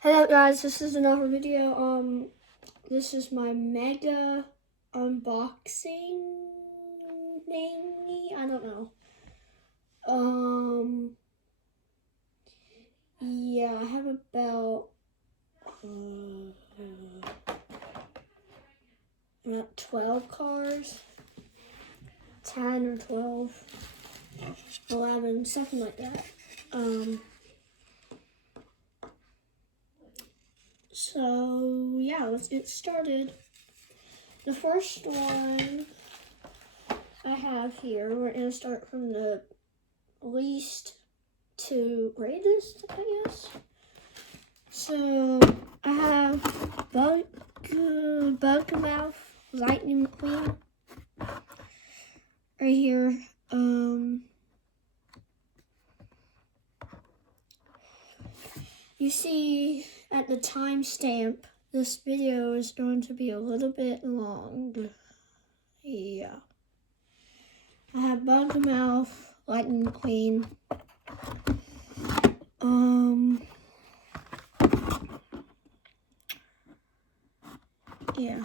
Hello guys, this is another video. This is my mega unboxing thingy. I don't know. Yeah, I have about 12 cars. 10 or 12, 11, something like that. So yeah, let's get started. The first one I have here, we're gonna start from the least to greatest, I guess. So I have Bugmouth Lightning McQueen right here. You see at the timestamp, this video is going to be a little bit long. Yeah. I have Bugmouth Lightning McQueen. Yeah.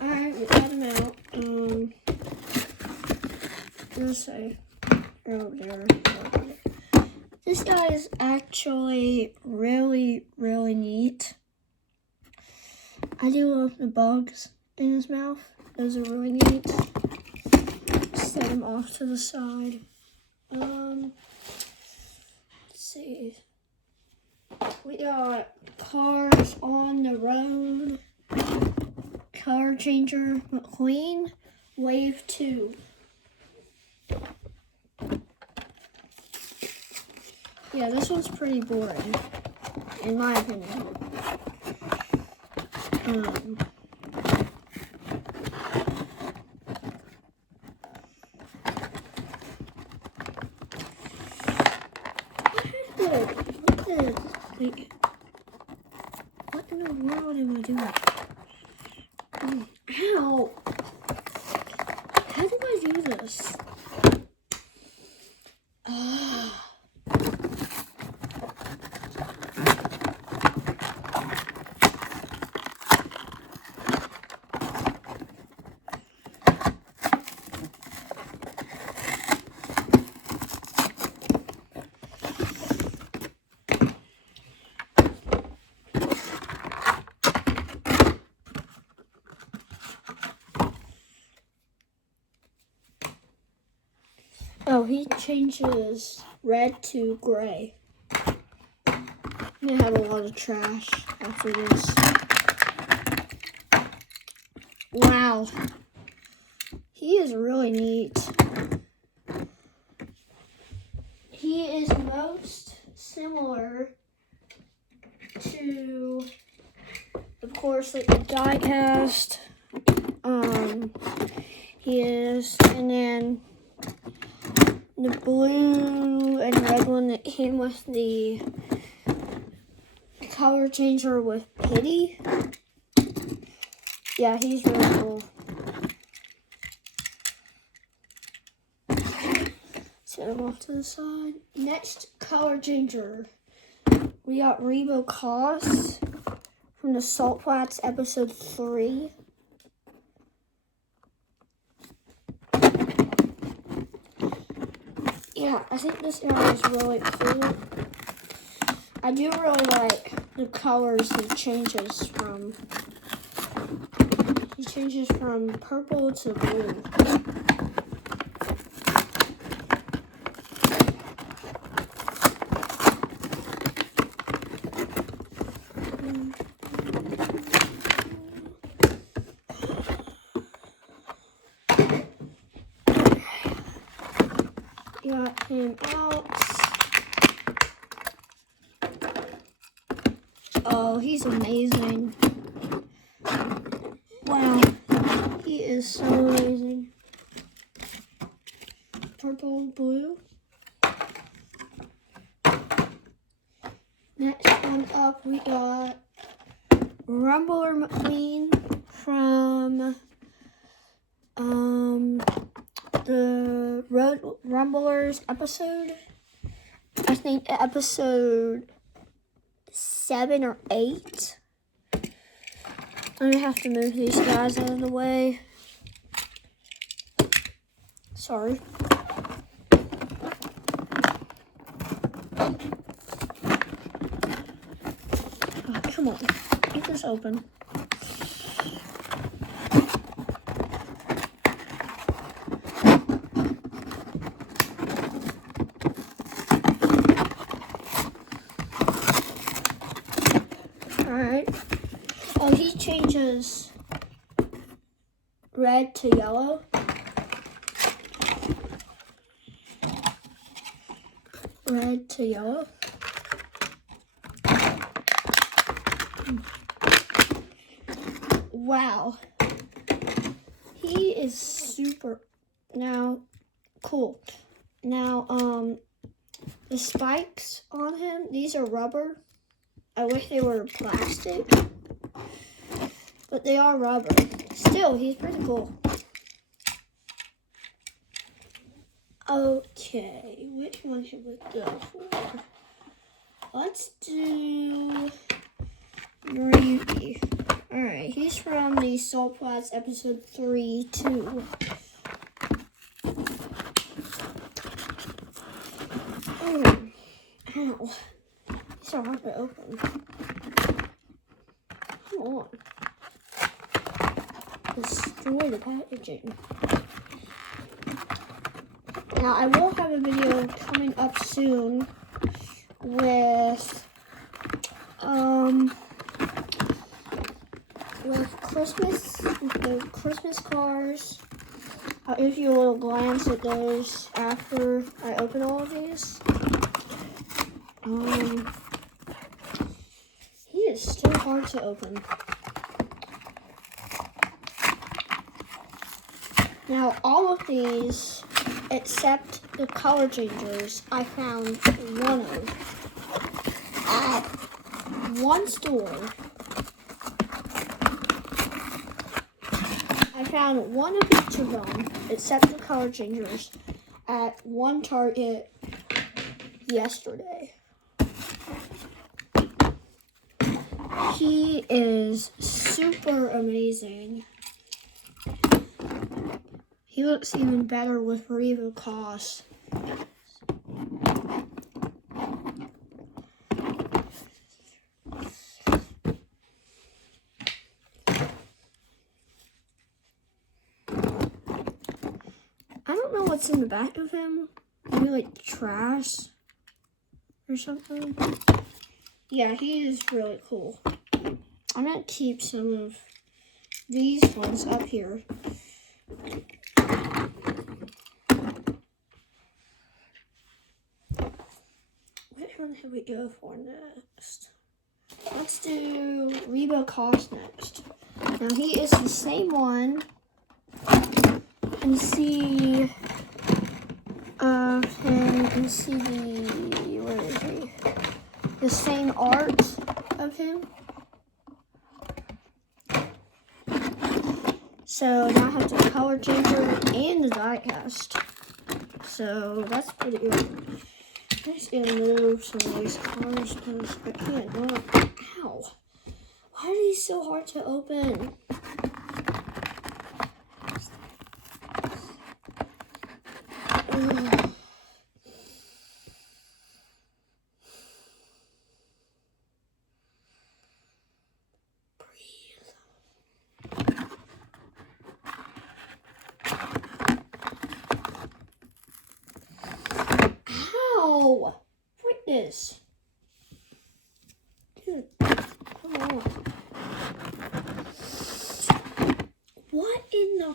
Alright, we got him out. Let's say, oh, there. This guy is actually really neat. I do love the bugs in his mouth. Those are really neat. Set him off to the side. Let's see. We got Cars on the Road. Color Changer McQueen. Wave 2. Yeah, this one's pretty boring, in my opinion. What in the world am I doing? How? How do I do this? Oh, he changes red to gray. I'm gonna have a lot of trash after this. Wow. He is really neat. He is most similar to, of course, like the diecast. He is, and then the blue and red one that came with the color changer with Pity. Yeah, he's really cool. Set him off to the side. Next color changer, we got Rebo Koss from the Salt Flats episode 3. Yeah, I think this guy is really cool. I do really like the colors he changes from. He changes from purple to blue. Got him out. Oh, he's amazing. Wow, he is so amazing. Purple, blue. Next one up, we got Rumbler McQueen from the Road Rumblers episode. I think episode 7 or 8. I'm gonna have to move these guys out of the way. Sorry. Oh, come on, get this open. Alright. Oh, he changes red to yellow. Red to yellow. Wow. He is super now cool. Now, the spikes on him, these are rubber. I wish they were plastic, but they are rubber. Still, he's pretty cool. Okay, which one should we go for? Let's do Ruby. Alright, he's from the Salt Flats episode 3 too. Oh, ow. These are hard to open. Come on. Destroy the packaging. Now, I will have a video coming up soon with the Christmas cars. I'll give you a little glance at those after I open all of these. He is still hard to open. Now, all of these, except the color changers, I found one of at one store. I found one of each of them, except the color changers, at one Target yesterday. He is super amazing. He looks even better with Reva Koss. I don't know what's in the back of him. Maybe like trash or something. Yeah, he is really cool. I'm gonna keep some of these ones up here. Which one should we go for next? Let's do Reva Koss next. Now he is the same one. You can see him. You can see where is he? The same art of him. So now I have the color changer and the die cast. So that's pretty good. I'm just gonna move some of these cars because I can't look. Ow. Why are these so hard to open? Ugh. Ow! Frick this. Dude, come on. What in the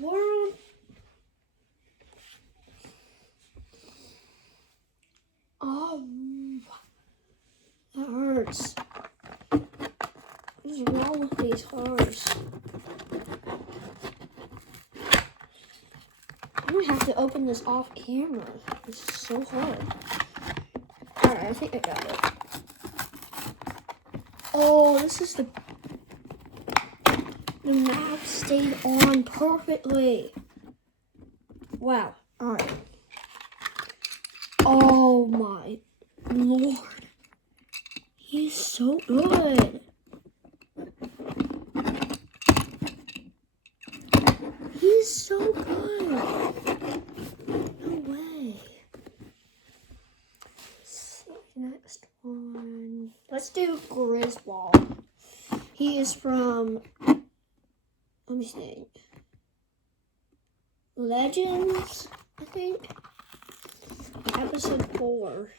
world? Oh, that hurts. What is wrong with these cars? I'm gonna have to open this off camera. This is so hard. Alright, I think I got it. Oh, this is the map stayed on perfectly. Wow. All right. Oh my Lord. He's so good. He's so good. No way. Let's see, next one. Let's do Griswold. He is from, let me think, Legends, I think. Episode 4.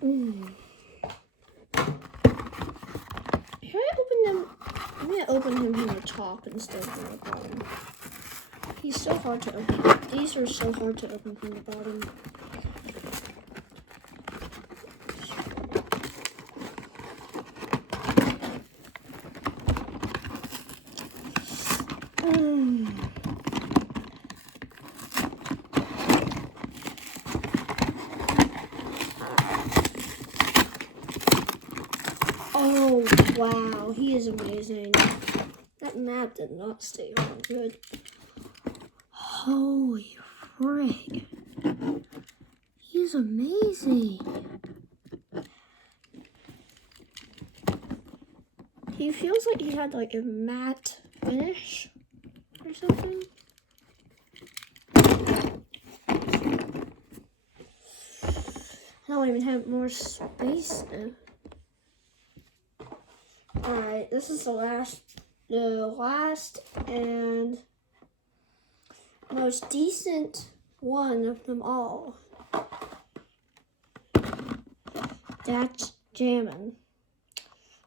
Can I open them? I'm gonna open him from the top instead of from the bottom. He's so hard to open. These are so hard to open from the bottom. Oh, wow, he is amazing. That map did not stay on good. Holy frick. He's amazing. He feels like he had like a matte finish or something. I don't even have more space now. Alright, this is the last and most decent one of them all. That's Jammin'.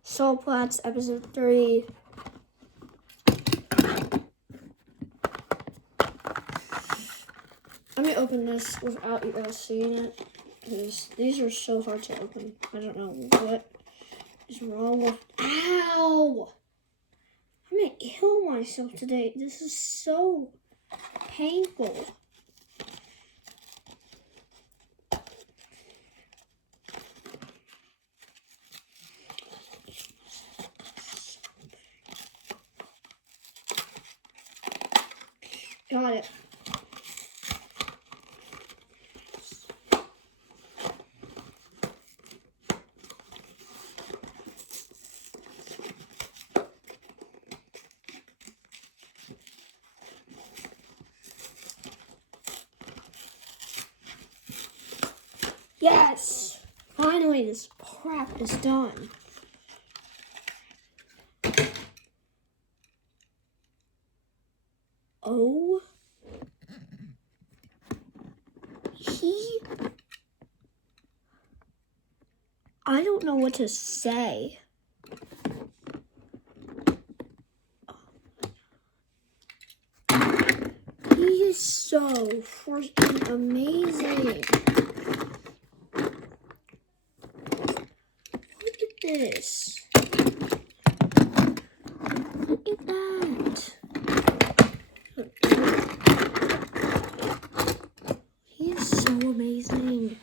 Soul Plats, episode 3. I'm gonna open this without you guys seeing it, because these are so hard to open. I don't know what is wrong with. Ow! I'm gonna kill myself today. This is so painful. Got it. Yes! Finally, this crap is done. Oh. I don't know what to say. He is so freaking amazing. Look at this. Look at that. He is so amazing.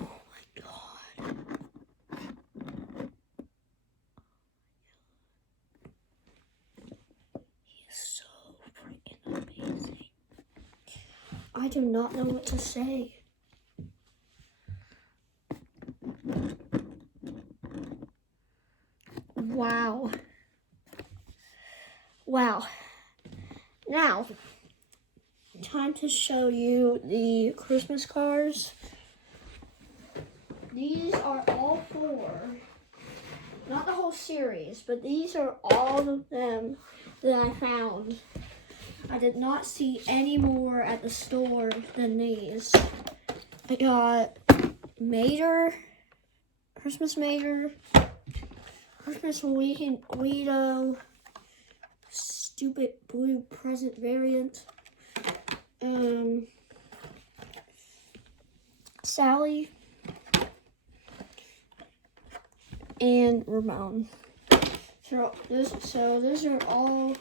Oh my God. He is so freaking amazing. I do not know what to say. Wow. Wow. Now, time to show you the Christmas cards. These are all 4. Not the whole series, but these are all of them that I found. I did not see any more at the store than these. I got Mater, Christmas Mater, Christmas Guido, stupid blue present variant, Sally, and Ramon. So those are all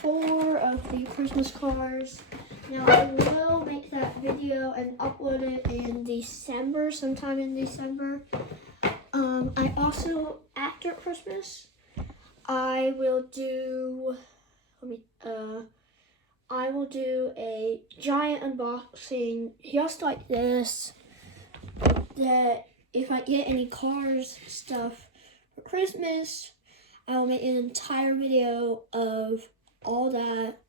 4 of the Christmas cards. Now I will make that video and upload it in the December, sometime in December. I also, after Christmas, I will do, I will do a giant unboxing just like this, that if I get any cars stuff for Christmas, I will make an entire video of all that,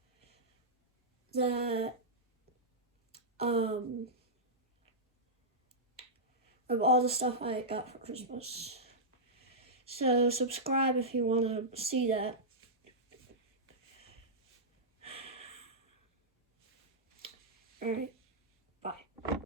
of all the stuff I got for Christmas. So subscribe if you want to see that. Alright.